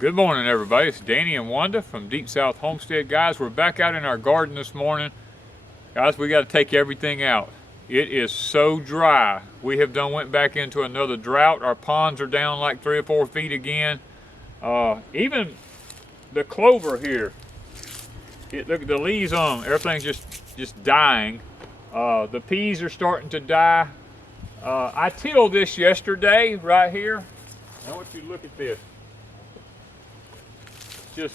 Good morning, everybody. It's Danny and Wanda from Deep South Homestead. Guys, we're back out in our garden this morning. Guys, we got to take everything out. It is so dry. We have went back into another drought. Our ponds are down like 3 or 4 feet again. Even the clover here, look at the leaves on them. Everything's just dying. The peas are starting to die. I tilled this yesterday right here. I want you to look at this. It's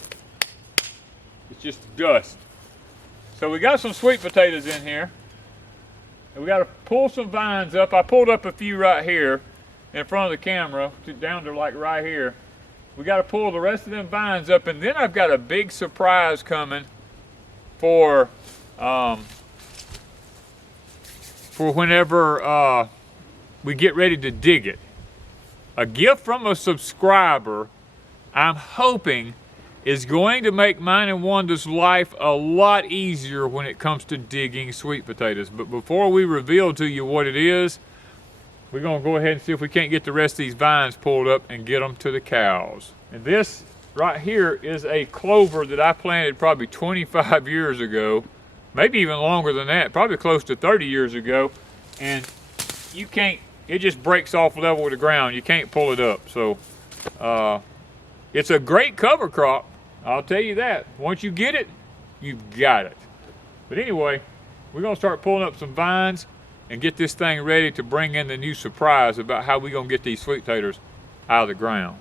just dust. So we got some sweet potatoes in here. And we got to pull some vines up. I pulled up a few right here in front of the camera down to like right here. We got to pull the rest of them vines up, and then I've got a big surprise coming for whenever we get ready to dig it. A gift from a subscriber, I'm hoping, is going to make mine and Wanda's life a lot easier when it comes to digging sweet potatoes. But before we reveal to you what it is, we're going to go ahead and see if we can't get the rest of these vines pulled up and get them to the cows. And this right here is a clover that I planted probably 25 years ago, maybe even longer than that, probably close to 30 years ago. And you can't, it just breaks off level with the ground. You can't pull it up. So it's a great cover crop. I'll tell you that. Once you get it, you've got it. But anyway, we're going to start pulling up some vines and get this thing ready to bring in the new surprise about how we're going to get these sweet potatoes out of the ground.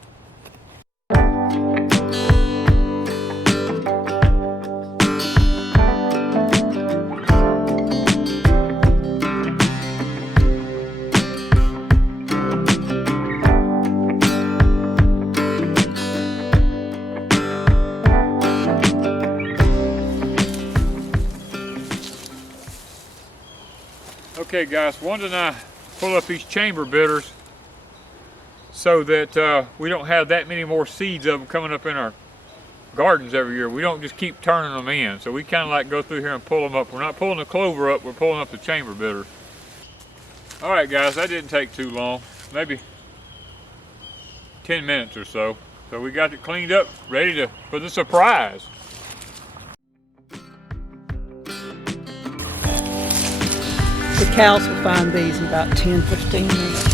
Okay guys, Wanda and I pull up these chamber bitters so that we don't have that many more seeds of them coming up in our gardens every year. We don't just keep turning them in. So we kind of like go through here and pull them up. We're not pulling the clover up, we're pulling up the chamber bitters. All right guys, that didn't take too long, maybe 10 minutes or so. So we got it cleaned up, ready for the surprise. The cows will find these in about 10-15 minutes.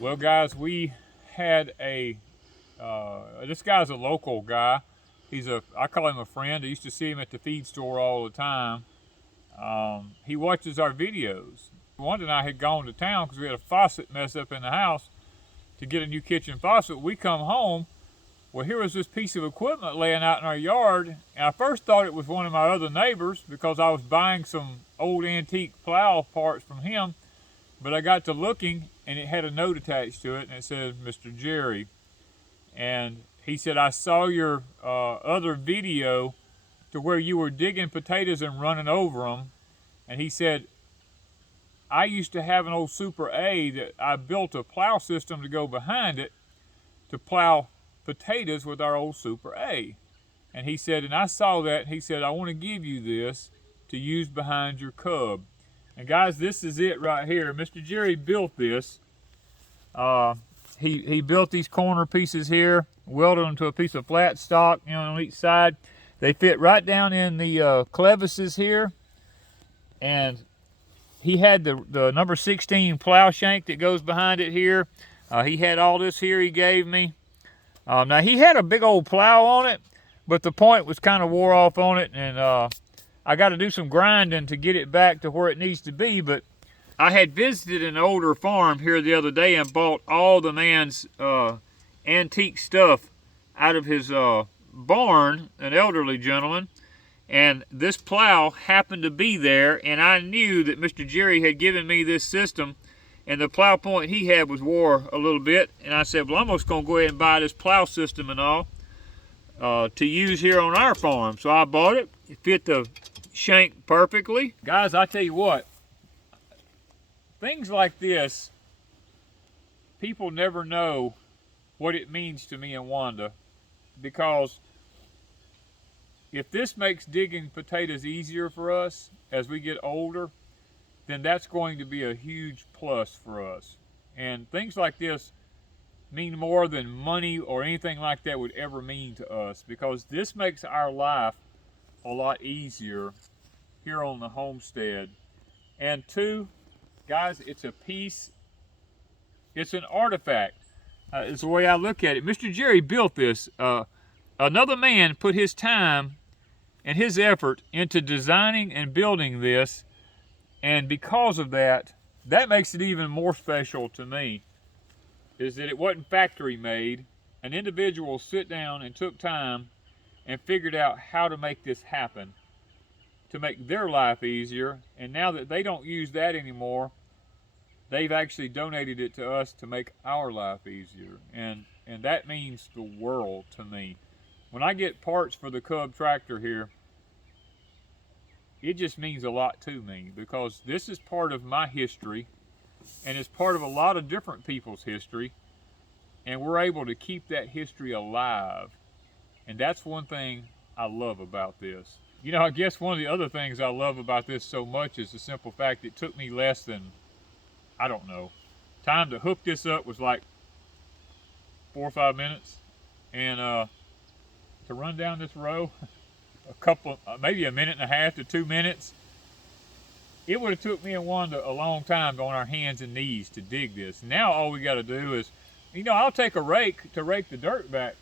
Well guys, we had this guy's a local guy. I call him a friend. I used to see him at the feed store all the time. He watches our videos. Wanda and I had gone to town because we had a faucet mess up in the house to get a new kitchen faucet. We come home, well here was this piece of equipment laying out in our yard, and I first thought it was one of my other neighbors because I was buying some old antique plow parts from him. But I got to looking, and it had a note attached to it, and it said, Mr. Jerry. And he said, I saw your other video to where you were digging potatoes and running over them. And he said, I used to have an old Super A that I built a plow system to go behind it to plow potatoes with our old Super A. And he said, and I saw that, and he said, I want to give you this to use behind your Cub. And guys, this is it right here. Mr. Jerry built this. He built these corner pieces here, welded them to a piece of flat stock, on each side. They fit right down in the crevices here. And he had the number 16 plow shank that goes behind it here. He had all this here he gave me. Now he had a big old plow on it, but the point was kind of wore off on it, and I got to do some grinding to get it back to where it needs to be. But I had visited an older farm here the other day and bought all the man's antique stuff out of his barn, an elderly gentleman, and this plow happened to be there, and I knew that Mr. Jerry had given me this system, and the plow point he had was wore a little bit, and I said, well, I'm just going to go ahead and buy this plow system and all to use here on our farm. So I bought it. It fit the shank perfectly. Guys, I tell you what, things like this, people never know what it means to me and Wanda, because if this makes digging potatoes easier for us as we get older, then that's going to be a huge plus for us. And things like this mean more than money or anything like that would ever mean to us, because this makes our life a lot easier here on the homestead. And two, guys, it's a piece, it's an artifact. It's the way I look at it. Mr. Jerry built this. Another man put his time and his effort into designing and building this, and because of that, that makes it even more special to me, is that it wasn't factory made. An individual sit down and took time and figured out how to make this happen, to make their life easier, and now that they don't use that anymore, they've actually donated it to us to make our life easier, and that means the world to me. When I get parts for the Cub tractor here, it just means a lot to me, because this is part of my history, and it's part of a lot of different people's history, and we're able to keep that history alive. And that's one thing I love about this. You know, I guess one of the other things I love about this so much is the simple fact it took me less than, I don't know, time to hook this up was like 4 or 5 minutes, and to run down this row, maybe a minute and a half to 2 minutes. It would have took me and Wanda a long time on our hands and knees to dig this. Now all we got to do is, you know, I'll take a rake to rake the dirt back,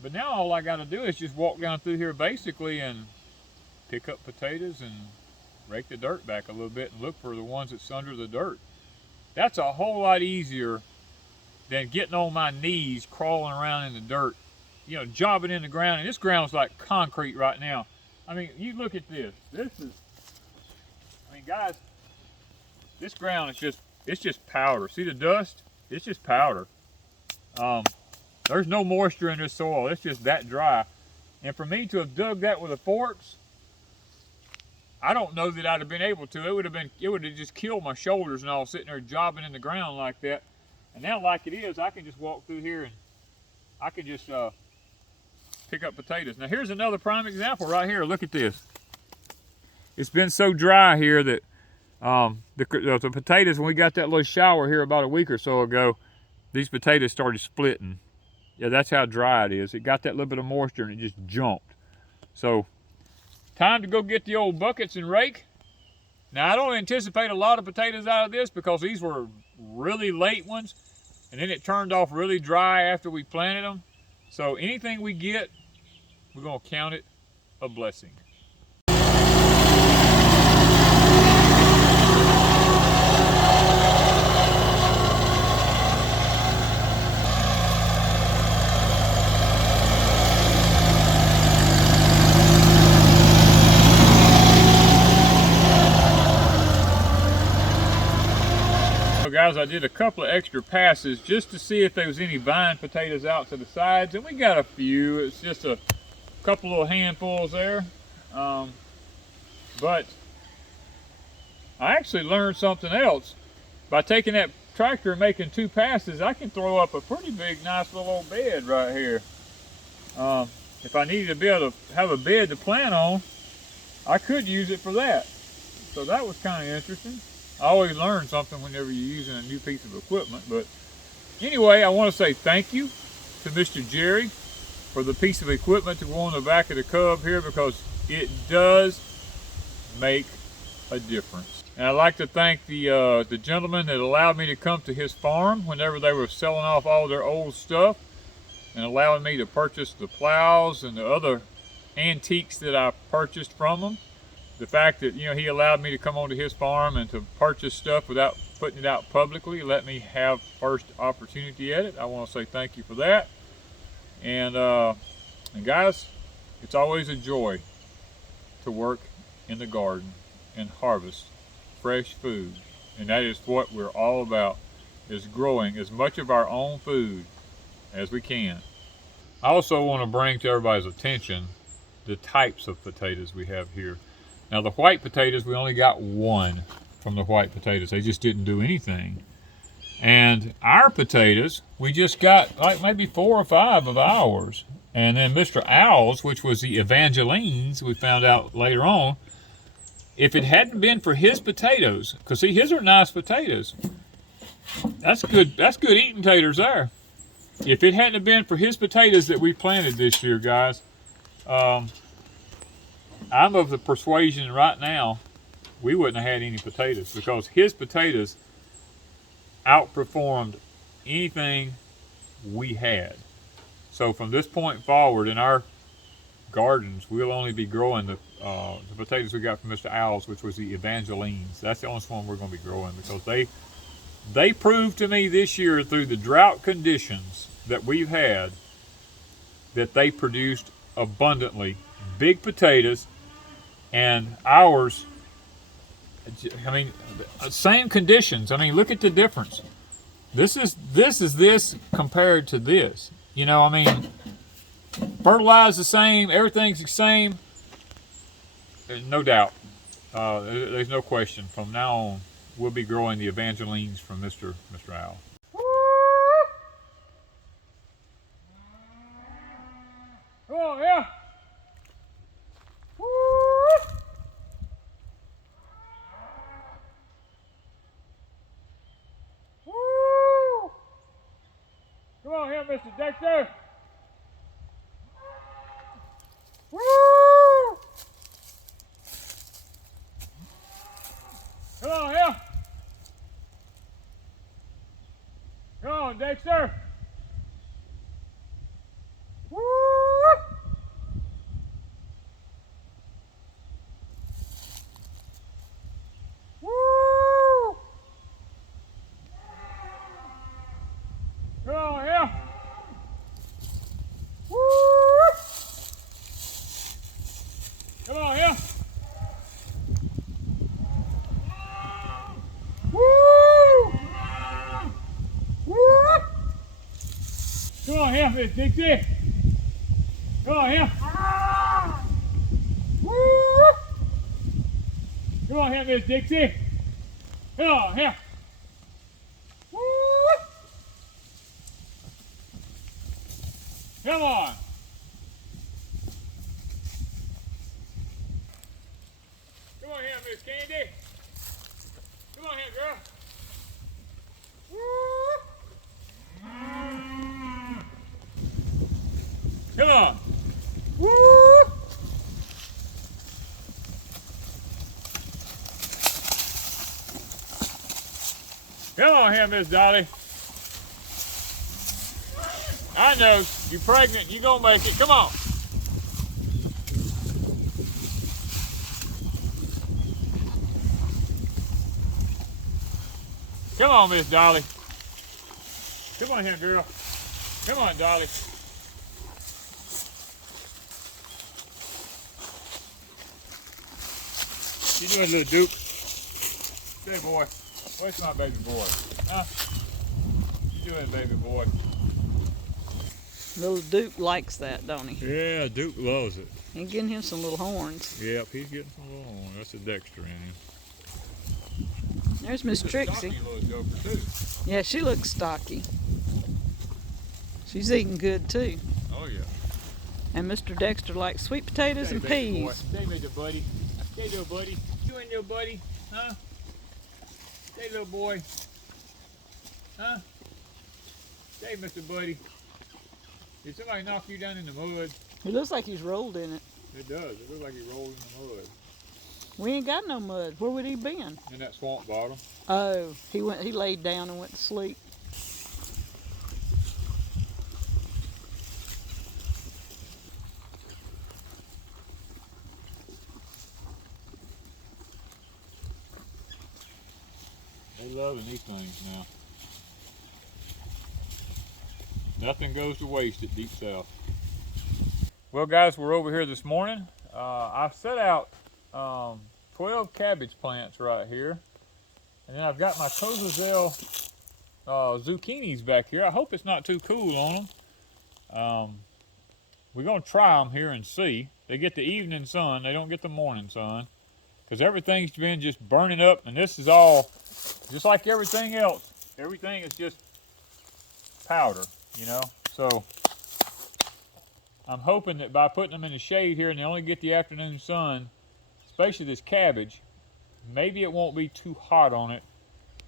but now all I got to do is just walk down through here basically and pick up potatoes and rake the dirt back a little bit and look for the ones that's under the dirt. That's a whole lot easier than getting on my knees crawling around in the dirt, you know, jobbing in the ground. And this ground's like concrete right now. I mean, you look at this. This is, I mean, guys, this ground is just, it's just powder. See the dust? It's just powder. There's no moisture in this soil. It's just that dry. And for me to have dug that with the forks, I don't know that I'd have been able to. It would have just killed my shoulders and all, sitting there jobbing in the ground like that. And now, like it is, I can just walk through here and I can just pick up potatoes. Now here's another prime example right here. Look at this. It's been so dry here that the potatoes, when we got that little shower here about a week or so ago, these potatoes started splitting. Yeah, that's how dry it is. It got that little bit of moisture and it just jumped. So, time to go get the old buckets and rake. Now I don't anticipate a lot of potatoes out of this because these were really late ones, and then it turned off really dry after we planted them. So anything we get, we're gonna count it a blessing. Guys, I did a couple of extra passes just to see if there was any vine potatoes out to the sides, and we got a few. It's just a couple little handfuls there, but I actually learned something else. By taking that tractor and making 2 passes, I can throw up a pretty big, nice little old bed right here. If I needed to be able to have a bed to plant on, I could use it for that. So that was kind of interesting. I always learn something whenever you're using a new piece of equipment. But anyway, I want to say thank you to Mr. Jerry for the piece of equipment to go on the back of the Cub here, because it does make a difference. And I'd like to thank the gentleman that allowed me to come to his farm whenever they were selling off all their old stuff and allowing me to purchase the plows and the other antiques that I purchased from him. The fact that, he allowed me to come onto his farm and to purchase stuff without putting it out publicly, let me have first opportunity at it. I want to say thank you for that. And guys, it's always a joy to work in the garden and harvest fresh food. And that is what we're all about, is growing as much of our own food as we can. I also want to bring to everybody's attention the types of potatoes we have here. Now the white potatoes, we only got one from the white potatoes. They just didn't do anything. And our potatoes, we just got like maybe 4 or 5 of ours. And then Mr. Owl's, which was the Evangelines, we found out later on, if it hadn't been for his potatoes, because see, his are nice potatoes. That's good eating taters there. If it hadn't been for his potatoes that we planted this year, guys, I'm of the persuasion right now we wouldn't have had any potatoes, because his potatoes outperformed anything we had. So from this point forward in our gardens, we'll only be growing the potatoes we got from Mr. Owl's, which was the Evangelines. That's the only one we're going to be growing, because they proved to me this year through the drought conditions that we've had that they produced abundantly big potatoes. And ours, I mean, same conditions. I mean, look at the difference. This is compared to this. I mean, fertilized the same, everything's the same. There's no doubt. There's no question. From now on, we'll be growing the Evangelines from Mr. Owl. Oh yeah. Come on here, Mr. Dexter. Woo! Come on here. Come on, Dexter. Woo! Woo! Come on here. Woo! Come on here. Woo! Woo! Come on here, Miss Dixie. Come on here. Woo! Come on here, Miss Dixie. Come on here. Woo! Come on. Come on here, Miss Candy. Come on here, girl. Woo! Come on. Woo! Come on here, Miss Dolly. I know, you're pregnant, you're gonna make it. Come on. Come on, Miss Dolly. Come on here, girl. Come on, Dolly. You doing, little Duke? Hey, boy. Where's my baby boy? Huh? You doing, baby boy? Little Duke likes that, don't he? Yeah, Duke loves it. He's getting him some little horns. Yep, he's getting some little horns. That's a Dexter in him. There's Miss Trixie. Too. Yeah, she looks stocky. She's eating good too. Oh yeah. And Mr. Dexter likes sweet potatoes and peas. Stay with your buddy. Stay, little buddy. You and your buddy, huh? Stay, little boy. Huh? Stay, Mr. Buddy. Did somebody knock you down in the mud? He looks like he's rolled in it. It does. It looks like he rolled in the mud. We ain't got no mud. Where would he been? In that swamp bottom. Oh, he laid down and went to sleep. They loving these things now. Nothing goes to waste at Deep South. Well guys, we're over here this morning. I've set out 12 cabbage plants right here. And then I've got my Cozazel zucchinis back here. I hope it's not too cool on them. We're going to try them here and see. They get the evening sun. They don't get the morning sun. Because everything's been just burning up. And this is all, just like everything else, everything is just powder, you know. So I'm hoping that by putting them in the shade here and they only get the afternoon sun, especially this cabbage, maybe it won't be too hot on it,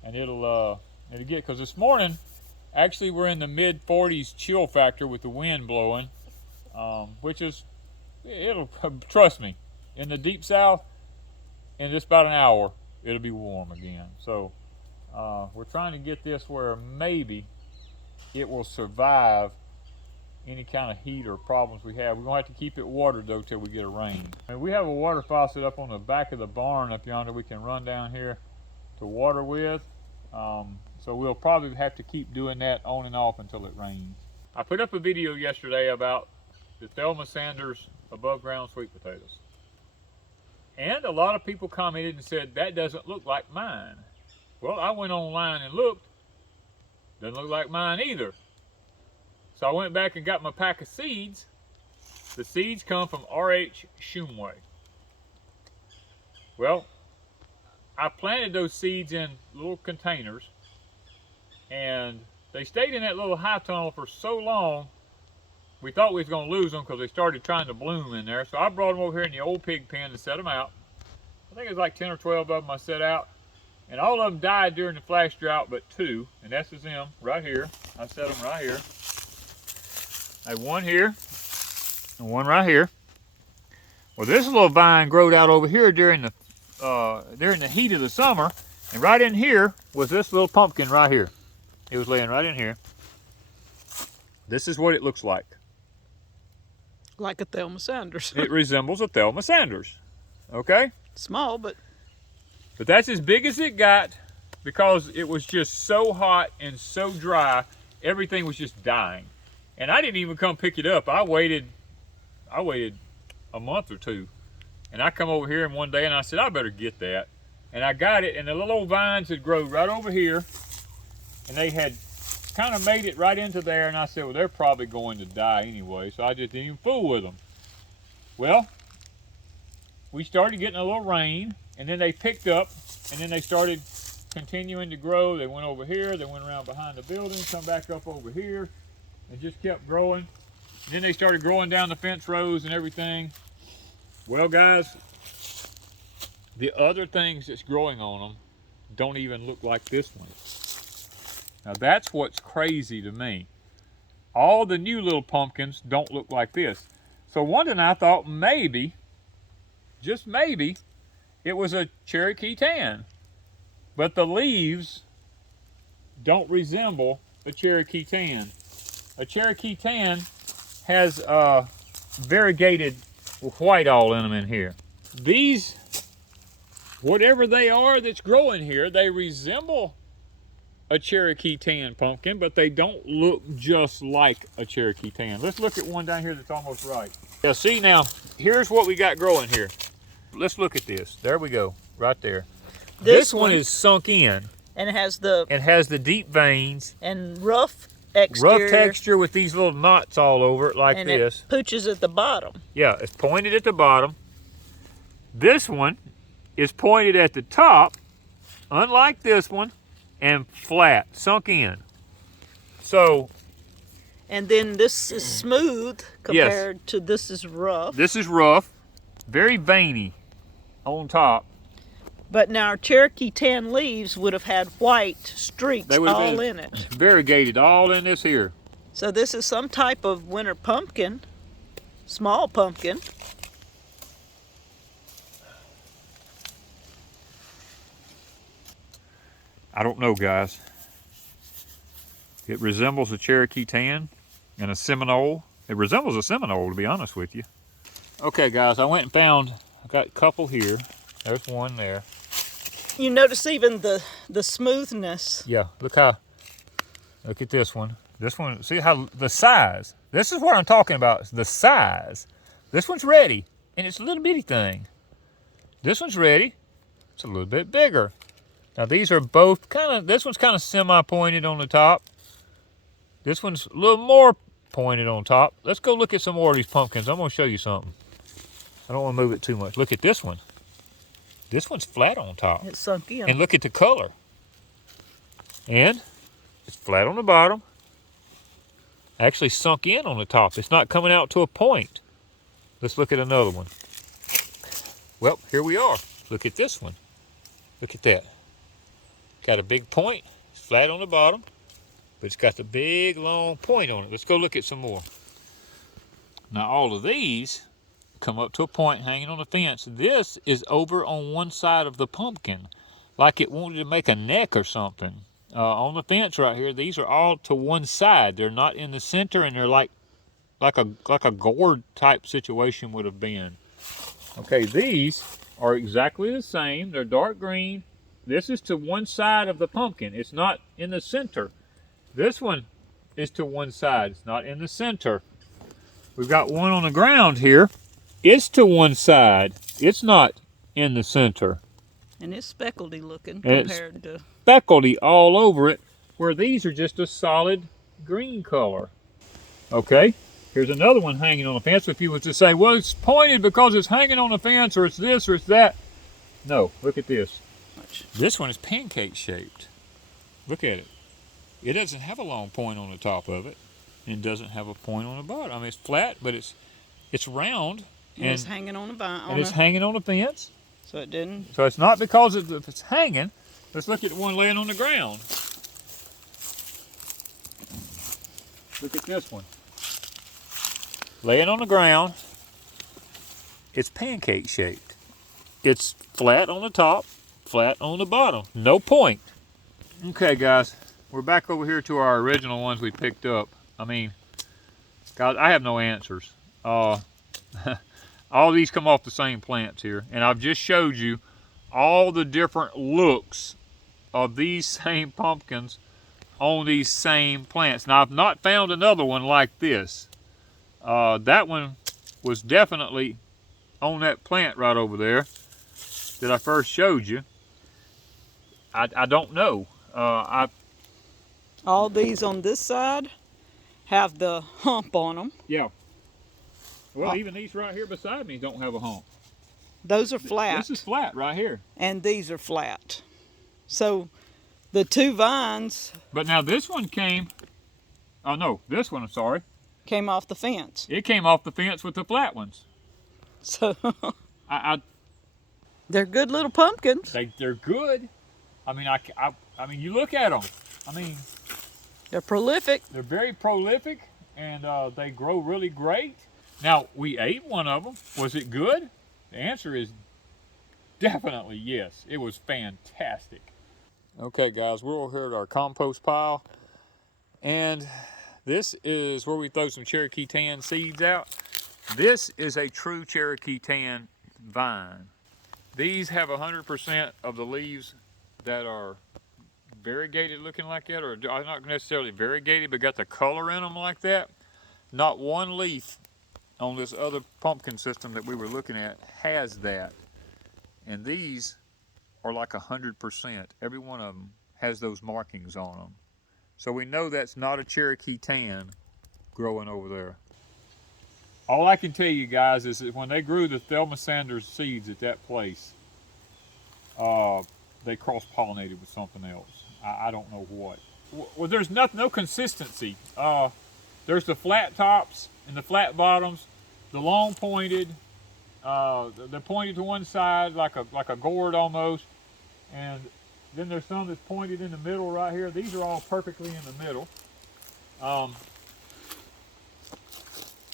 and it'll get, because this morning actually we're in the mid 40s chill factor with the wind blowing, which is, it'll, trust me, in the Deep South in just about an hour it'll be warm again. So we're trying to get this where maybe it will survive any kind of heat or problems we have. We're going to have to keep it watered though till we get a rain. And we have a water faucet up on the back of the barn up yonder we can run down here to water with. So we'll probably have to keep doing that on and off until it rains. I put up a video yesterday about the Thelma Sanders above ground sweet potatoes. And a lot of people commented and said, that doesn't look like mine. Well, I went online and looked. Doesn't look like mine either. So I went back and got my pack of seeds. The seeds come from R.H. Shumway. Well, I planted those seeds in little containers, and they stayed in that little high tunnel for so long, we thought we was going to lose them because they started trying to bloom in there. So I brought them over here in the old pig pen to set them out. I think it was like 10 or 12 of them I set out. And all of them died during the flash drought, but 2, and that's them right here. I set them right here. I have one here, and one right here. Well, this little vine growed out over here during the heat of the summer, and right in here was this little pumpkin right here. It was laying right in here. This is what it looks like. Like a Thelma Sanders. It resembles a Thelma Sanders. Okay? Small, but that's as big as it got because it was just so hot and so dry, everything was just dying. And I didn't even come pick it up. I waited a month or 2. And I come over here and one day and I said, I better get that. And I got it, and the little old vines had grown right over here. And they had kind of made it right into there, and I said, well, they're probably going to die anyway, so I just didn't even fool with them. Well, we started getting a little rain, and then they picked up, and then they started continuing to grow. They went over here, they went around behind the building, come back up over here, and just kept growing. And then they started growing down the fence rows and everything. Well, guys, the other things that's growing on them don't even look like this one. Now that's what's crazy to me. All the new little pumpkins don't look like this. So Wanda and I thought maybe, just maybe, it was a Cherokee tan. But the leaves don't resemble a Cherokee tan. A Cherokee tan has variegated white all in them in here. These, whatever they are that's growing here, they resemble a Cherokee tan pumpkin, but they don't look just like a Cherokee tan. Let's look at one down here that's almost right. Yeah, see now, here's what we got growing here. Let's look at this. There we go, right there. This one is sunk in. And it has the deep veins. And rough exterior. Rough texture with these little knots all over it like and this. And it pooches at the bottom. Yeah, it's pointed at the bottom. This one is pointed at the top, unlike this one, and flat, sunk in. So. And then this is smooth compared to this is rough. This is rough, very veiny on top. But now our Cherokee tan leaves would have had white streaks all in it. Variegated all in this here. So this is some type of winter pumpkin, small pumpkin. I don't know, guys. It resembles a Cherokee tan and a Seminole. It resembles a Seminole, to be honest with you. Okay, guys, I went and found, I've got a couple here. There's one there. You notice even the smoothness. Yeah, look at this one. This one, see how the size. This is what I'm talking about, the size. This one's ready, and it's a little bitty thing. This one's ready, it's a little bit bigger. Now these are both this one's kind of semi-pointed on the top. This one's a little more pointed on top. Let's go look at some more of these pumpkins. I'm gonna show you something. I don't want to move it too much. Look at this one. This one's flat on top. It's sunk in. And look at the color. And it's flat on the bottom. Actually sunk in on the top. It's not coming out to a point. Let's look at another one. Well, here we are. Look at this one. Look at that. Got a big point. It's flat on the bottom, but it's got the big long point on it. Let's go look at some more. Now all of these come up to a point hanging on the fence. This is over on one side of the pumpkin, like it wanted to make a neck or something. On the fence right here, these are all to one side. They're not in the center, and they're like a gourd type situation would have been. Okay, these are exactly the same. They're dark green. This is to one side of the pumpkin. It's not in the center. This one is to one side. It's not in the center. We've got one on the ground here. It's to one side. It's not in the center. And it's speckledy looking compared to... speckledy all over it, where these are just a solid green color. Okay, here's another one hanging on the fence. If you was to say, well, it's pointed because it's hanging on the fence, or it's this, or it's that. No, look at this. This one is pancake shaped. Look at it. It doesn't have a long point on the top of it, and it doesn't have a point on the bottom. I mean, it's flat, but it's round. And it's hanging on the vine. And it's hanging on the fence. So it didn't. So it's not because it's hanging. Let's look at the one laying on the ground. Look at this one. Laying on the ground. It's pancake shaped. It's flat on the top, flat on the bottom. No point. Okay, guys. We're back over here to our original ones we picked up. I mean, guys, I have no answers. All these come off the same plants here. And I've just showed you all the different looks of these same pumpkins on these same plants. Now, I've not found another one like this. That one was definitely on that plant right over there that I first showed you. I don't know. All these on this side have the hump on them. Yeah. Well, even these right here beside me don't have a hump. Those are flat. This is flat right here. And these are flat. So the two vines... But now this one came... Oh, no. This one, I'm sorry. Came off the fence. It came off the fence with the flat ones. So... They're good little pumpkins. They're good. I mean, I mean, you look at them. I mean... They're prolific. They're very prolific, and they grow really great. Now, we ate one of them. Was it good? The answer is definitely yes. It was fantastic. Okay, guys, we're over here at our compost pile. And this is where we throw some Cherokee tan seeds out. This is a true Cherokee tan vine. These have 100% of the leaves that are variegated looking like that, or not necessarily variegated, but got the color in them like that. Not one leaf on this other pumpkin system that we were looking at has that. And these are like 100%. Every one of them has those markings on them. So we know that's not a Cherokee tan growing over there. All I can tell you guys is that when they grew the Thelma Sanders seeds at that place, they cross-pollinated with something else. I don't know what. Well, there's no consistency. There's the flat tops and the flat bottoms, the long pointed, they're pointed to one side like a gourd almost, and then there's some that's pointed in the middle right here. These are all perfectly in the middle.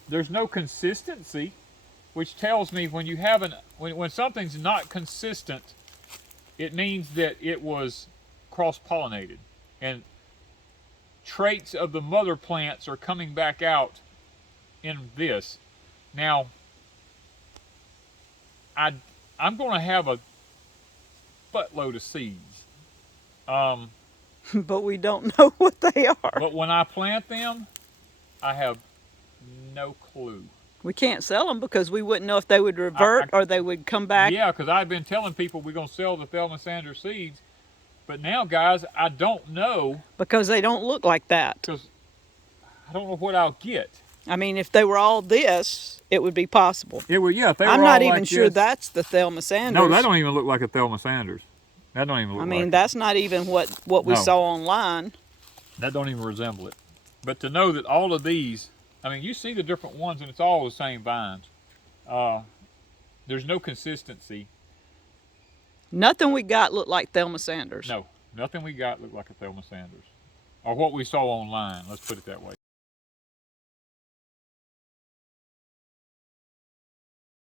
There's no consistency, which tells me when you have when something's not consistent, it means that it was cross-pollinated, and traits of the mother plants are coming back out in this. Now, I'm going to have a buttload of seeds. But we don't know what they are. But when I plant them, I have no clue. We can't sell them because we wouldn't know if they would revert or they would come back. Yeah, because I've been telling people we're going to sell the Thelma Sanders seeds. But now, guys, I don't know. Because they don't look like that. Because I don't know what I'll get. I mean, if they were all this, it would be possible. It would, yeah. If they were I'm not all even like sure this, that's the Thelma Sanders. No, that don't even look like a Thelma Sanders. That don't even look like I mean, it. that's not even what we saw online. That don't even resemble it. But to know that all of these, I mean, you see the different ones and it's all the same vines. There's no consistency. Nothing we got looked like Thelma Sanders. No, nothing we got looked like a Thelma Sanders. Or what we saw online, let's put it that way.